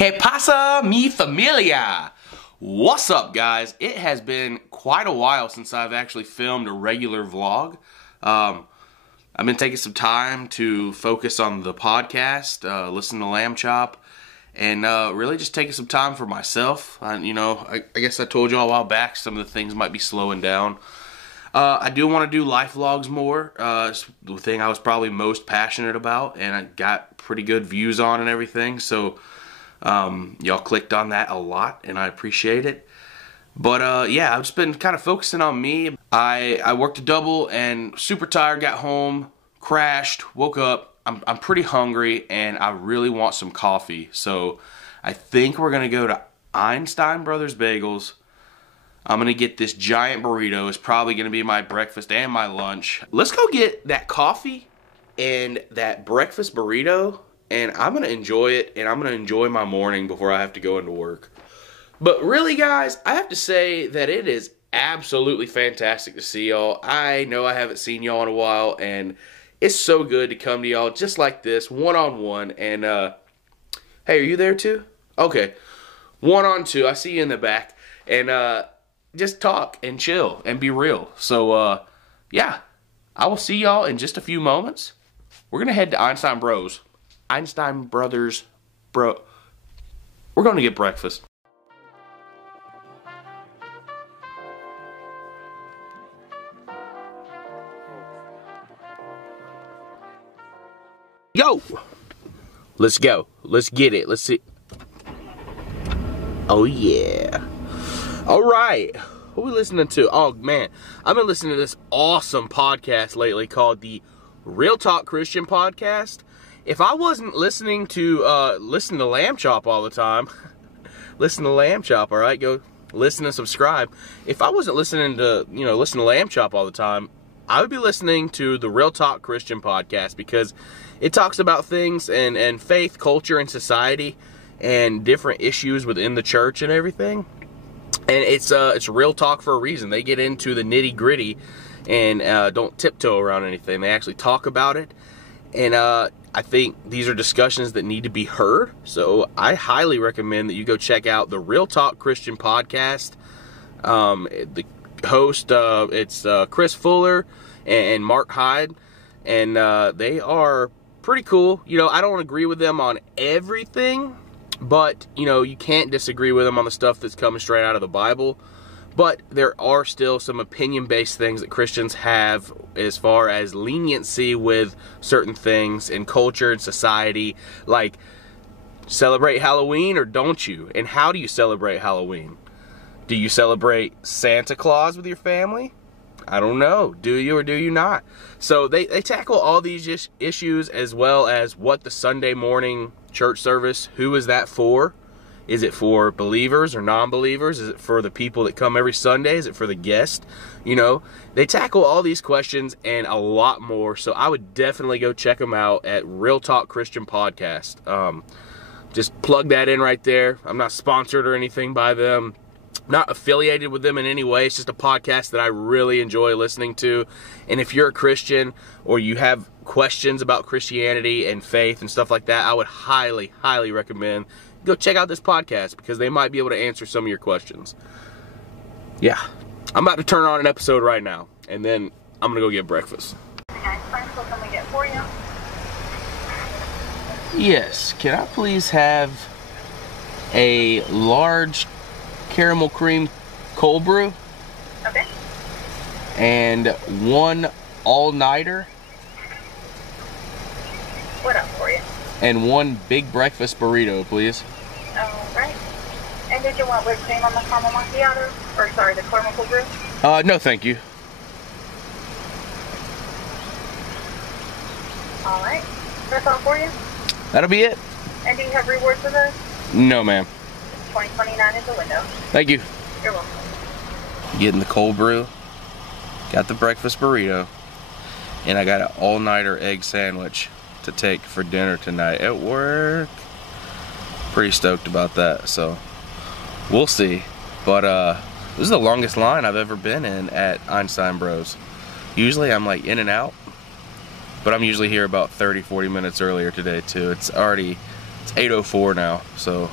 Que pasa, mi familia? What's up, guys? It has been quite a while since I've actually filmed a regular vlog. I've been taking some time to focus on the podcast, listen to Lamb Chop, and really just taking some time for myself. I guess I told you all a while back some of the things might be slowing down. I do want to do life vlogs more. It's the thing I was probably most passionate about, and I got pretty good views on and everything. So y'all clicked on that a lot, and I appreciate it. But yeah, I've just been kind of focusing on me. I worked a double and super tired, got home, crashed, woke up. I'm pretty hungry, and I really want some coffee. So I think we're going to go to Einstein Brothers Bagels. I'm going to get this giant burrito. It's probably going to be my breakfast and my lunch. Let's go get that coffee and that breakfast burrito, and I'm going to enjoy it, and I'm going to enjoy my morning before I have to go into work. But really, guys, I have to say that it is absolutely fantastic to see y'all. I know I haven't seen y'all in a while, and it's so good to come to y'all just like this, one-on-one. And, hey, are you there too? Okay, one-on-two. I see you in the back. And, just talk and chill and be real. So, yeah, I will see y'all in just a few moments. We're going to head to Einstein Brothers, bro. We're going to get breakfast. Yo! Let's go. Let's get it. Let's see. Oh, yeah. All right, what are we listening to? Oh, man, I've been listening to this awesome podcast lately called the Real Talk Christian Podcast. If I wasn't listening to Lamb Chop all the time, listen to Lamb Chop, all right? Go listen and subscribe. If I wasn't listening to, listen to Lamb Chop all the time, I would be listening to the Real Talk Christian Podcast because it talks about things and faith, culture, and society and different issues within the church and everything. And it's real talk for a reason. They get into the nitty gritty and don't tiptoe around anything. They actually talk about it. And I think these are discussions that need to be heard. So I highly recommend that you go check out the Real Talk Christian Podcast. The host, it's Chris Fuller and Mark Hyde. And they are pretty cool. I don't agree with them on everything. But, you can't disagree with them on the stuff that's coming straight out of the Bible. But there are still some opinion-based things that Christians have as far as leniency with certain things in culture and society. Like, celebrate Halloween or don't you? And how do you celebrate Halloween? Do you celebrate Santa Claus with your family? I don't know. Do you or do you not? So they tackle all these issues, as well as what the Sunday morning church service, who is that for? Is it for believers or non-believers? Is it for the people that come every Sunday? Is it for the guest? They tackle all these questions and a lot more. So I would definitely go check them out at Real Talk Christian Podcast. Just plug that in right there. I'm not sponsored or anything by them. Not affiliated with them in any way. It's just a podcast that I really enjoy listening to. And if you're a Christian or you have questions about Christianity and faith and stuff like that, I would highly, highly recommend go check out this podcast because they might be able to answer some of your questions. Yeah, I'm about to turn on an episode right now, and then I'm gonna go get breakfast. Okay, what can we get for you? Yes, can I please have a large caramel cream cold brew? Okay. And one all-nighter. What up for you? And one big breakfast burrito, please. Alright. And did you want whipped cream on the caramel macchiato? Or sorry, the caramel cold brew? No thank you. Alright. That's all for you? That'll be it. And do you have rewards with us? No, ma'am. $20.29 is the window. Thank you. You're welcome. Getting the cold brew. Got the breakfast burrito. And I got an all-nighter egg sandwich to take for dinner tonight at work. Pretty stoked about that, so we'll see. But this is the longest line I've ever been in at Einstein Bros. Usually I'm like in and out, but I'm usually here about 30-40 minutes earlier today too. It's 8:04 now, so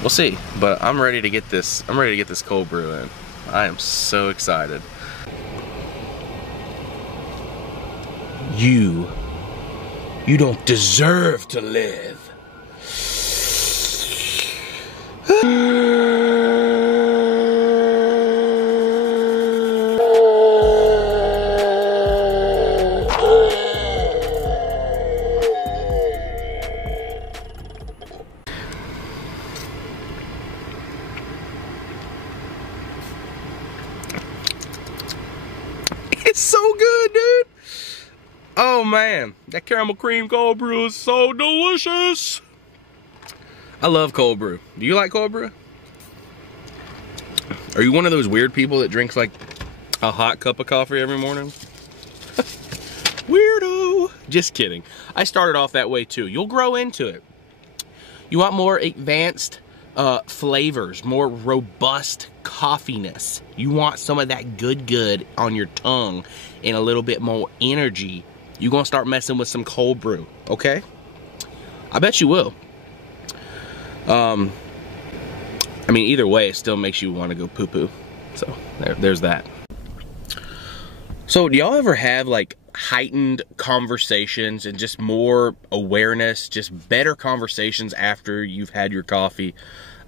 we'll see. But I'm ready to get this. I'm ready to get this cold brew in. I am so excited. You don't deserve to live. It's so good, dude. Oh man, that caramel cream cold brew is so delicious. I love cold brew. Do you like cold brew? Are you one of those weird people that drinks like a hot cup of coffee every morning? Weirdo. Just kidding. I started off that way too. You'll grow into it. You want more advanced flavors, more robust coffeeness. You want some of that good on your tongue and a little bit more energy. You're gonna start messing with some cold brew, okay? I bet you will. I mean, either way, it still makes you want to go poo-poo. So, there's that. So, do y'all ever have, like, heightened conversations and just more awareness, just better conversations after you've had your coffee?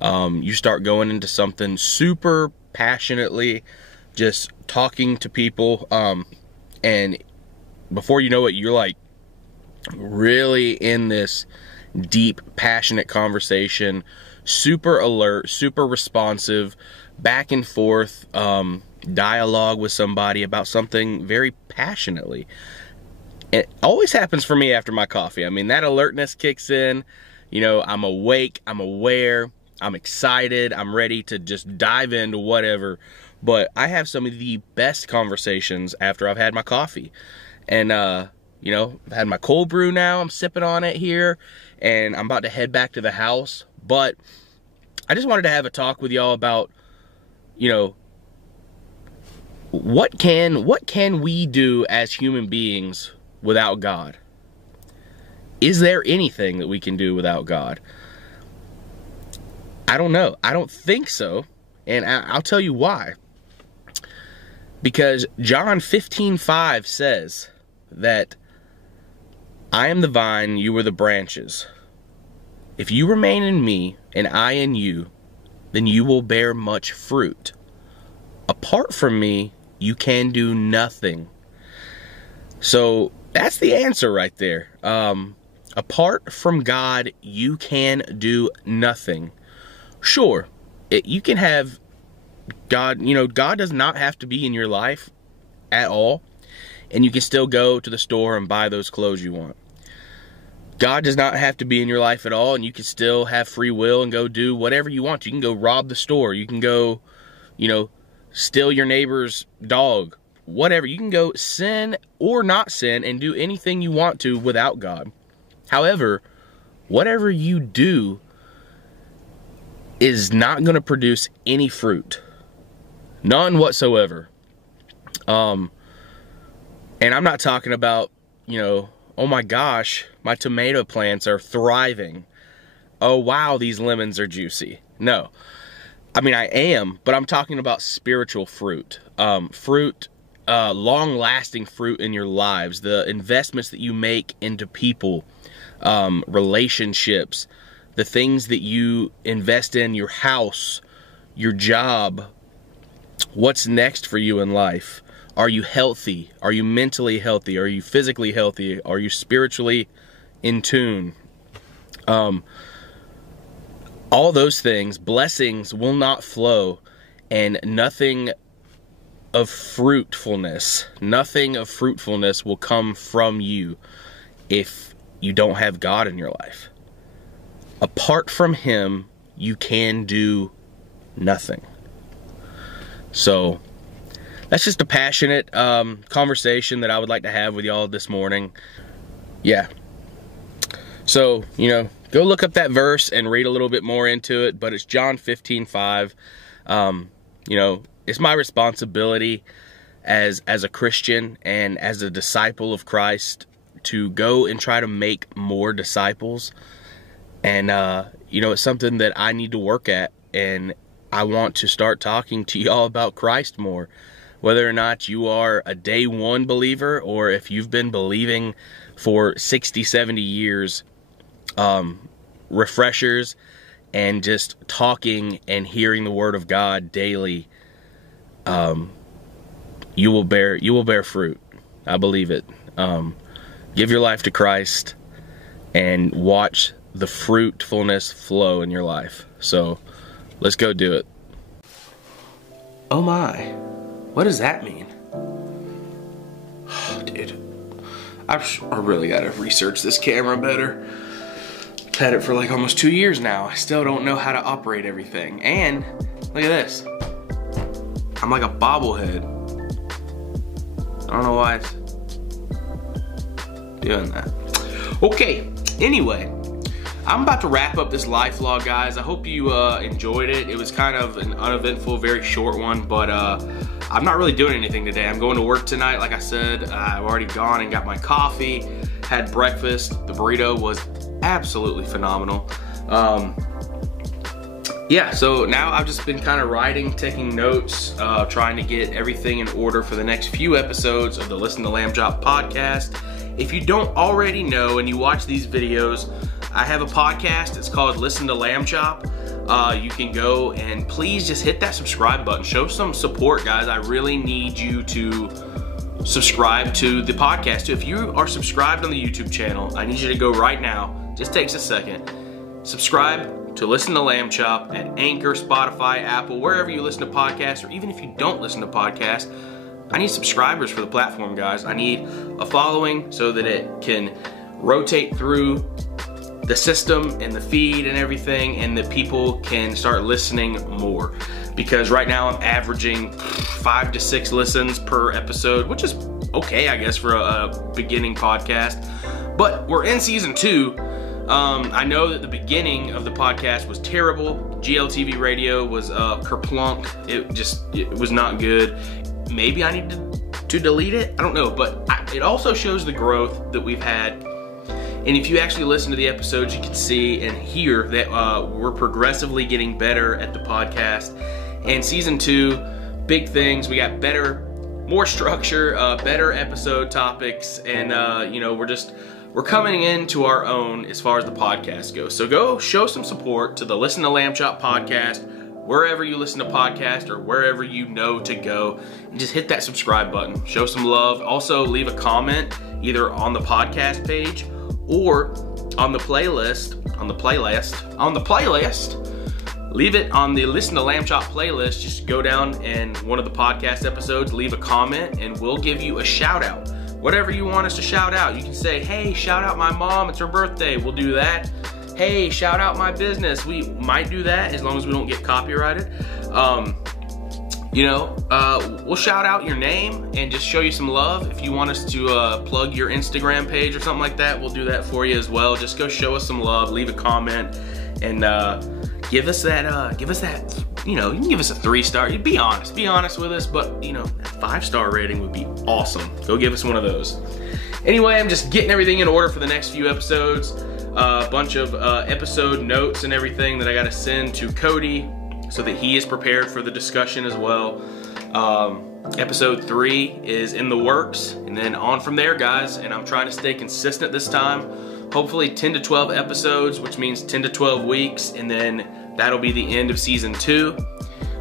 You start going into something super passionately, just talking to people, and before you know it, you're, like, really in this deep, passionate conversation, super alert, super responsive, back and forth dialogue with somebody about something very passionately. It always happens for me after my coffee. I mean, that alertness kicks in. You know, I'm awake, I'm aware, I'm excited, I'm ready to just dive into whatever. But I have some of the best conversations after I've had my coffee. And, you know, I've had my cold brew now, I'm sipping on it here, and I'm about to head back to the house. But I just wanted to have a talk with y'all about, you know, what can we do as human beings without God? Is there anything that we can do without God? I don't know. I don't think so. And I'll tell you why. Because John 15:5 says that I am the vine, you are the branches. If you remain in me and I in you, then you will bear much fruit. Apart from me, you can do nothing. So that's the answer right there. Apart from God, you can do nothing. Sure, you can have God, you know, God does not have to be in your life at all, and you can still go to the store and buy those clothes you want. God does not have to be in your life at all, and you can still have free will and go do whatever you want. You can go rob the store. You can go, you know, steal your neighbor's dog. Whatever. You can go sin or not sin and do anything you want to without God. However, whatever you do is not going to produce any fruit. None whatsoever. And I'm not talking about, you know, oh my gosh, my tomato plants are thriving. Oh wow, these lemons are juicy. No. I mean, I am, but I'm talking about spiritual fruit. Long-lasting fruit in your lives. The investments that you make into people, relationships, the things that you invest in, your house, your job. What's next for you in life? Are you healthy? Are you mentally healthy? Are you physically healthy? Are you spiritually in tune? All those things, blessings will not flow, and nothing of fruitfulness will come from you if you don't have God in your life. Apart from Him, you can do nothing. So that's just a passionate conversation that I would like to have with y'all this morning. Yeah. So, you know, go look up that verse and read a little bit more into it, but it's John 15:5. You know, it's my responsibility as a Christian and as a disciple of Christ to go and try to make more disciples. And, you know, it's something that I need to work at, and I want to start talking to y'all about Christ more. Whether or not you are a day one believer, or if you've been believing for 60, 70 years, refreshers and just talking and hearing the Word of God daily, you will bear fruit. I believe it. Give your life to Christ and watch the fruitfulness flow in your life. So let's go do it. Oh my, what does that mean? Oh, dude, I really gotta research this camera better. I've had it for like almost 2 years now. I still don't know how to operate everything. And look at this. I'm like a bobblehead. I don't know why it's doing that. Okay, anyway, I'm about to wrap up this life vlog, guys. I hope you enjoyed it. It was kind of an uneventful, very short one, but I'm not really doing anything today. I'm going to work tonight, like I said. I've already gone and got my coffee, had breakfast. The burrito was absolutely phenomenal. Yeah, so now I've just been kind of writing, taking notes, trying to get everything in order for the next few episodes of the Listen to Lamb Chop podcast. If you don't already know and you watch these videos, I have a podcast. It's called Listen to Lamb Chop. You can go and please just hit that subscribe button. Show some support, guys. I really need you to subscribe to the podcast too. If you are subscribed on the YouTube channel, I need you to go right now. Just takes a second. Subscribe to Listen to Lamb Chop at Anchor, Spotify, Apple, wherever you listen to podcasts, or even if you don't listen to podcasts. I need subscribers for the platform, guys. I need a following so that it can rotate through the system and the feed and everything, and that people can start listening more. Because right now I'm averaging 5 to 6 listens per episode, which is okay, I guess, for a beginning podcast. But we're in season 2. I know that the beginning of the podcast was terrible. GLTV radio was kerplunk. It was not good. Maybe I need to delete it. I don't know, but it also shows the growth that we've had. And if you actually listen to the episodes, you can see and hear that we're progressively getting better at the podcast. And season 2, big things. We got better, more structure, better episode topics, and you know, we're coming into our own as far as the podcast goes. So go show some support to the Listen to Lamb Chop podcast, wherever you listen to podcasts or wherever you know to go, and just hit that subscribe button. Show some love. Also leave a comment either on the podcast page or on the playlist. Leave it on the Listen to Lamb Chop playlist. Just go down and one of the podcast episodes, leave a comment, and we'll give you a shout out. Whatever you want us to shout out. You can say, hey, shout out my mom, it's her birthday. We'll do that. Hey, shout out my business. We might do that as long as we don't get copyrighted. You know, we'll shout out your name and just show you some love. If you want us to plug your Instagram page or something like that, we'll do that for you as well. Just go show us some love, leave a comment, and give us that, you know, you can give us a 3-star. Be honest with us, but you know, that 5-star rating would be awesome. Go give us one of those. Anyway, I'm just getting everything in order for the next few episodes. A bunch of episode notes and everything that I gotta send to Cody so that he is prepared for the discussion as well. Episode 3 is in the works, and then on from there, guys, and I'm trying to stay consistent this time. Hopefully 10 to 12 episodes, which means 10 to 12 weeks, and then that'll be the end of season 2.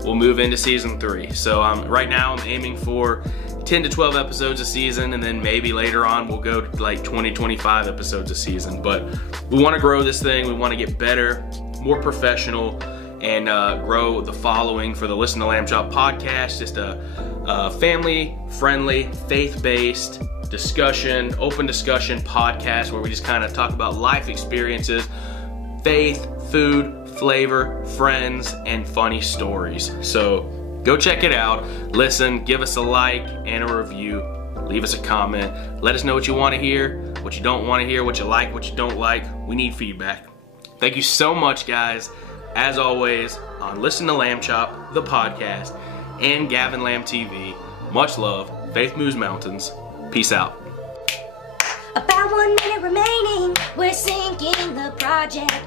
We'll move into season 3. So right now I'm aiming for 10 to 12 episodes a season, and then maybe later on we'll go to like 20, 25 episodes a season. But we want to grow this thing. We want to get better, more professional, and grow the following for the Listen to Lamb Chop podcast. Just a family-friendly, faith-based discussion, open discussion podcast where we just kind of talk about life experiences, faith, food, flavor, friends, and funny stories. So go check it out. Listen, give us a like and a review. Leave us a comment. Let us know what you want to hear, what you don't want to hear, what you like, what you don't like. We need feedback. Thank you so much, guys. As always, on Listen to Lamb Chop, the podcast, and Gavin Lamb TV. Much love. Faith moves mountains. Peace out. About 1 minute remaining. We're sinking the project.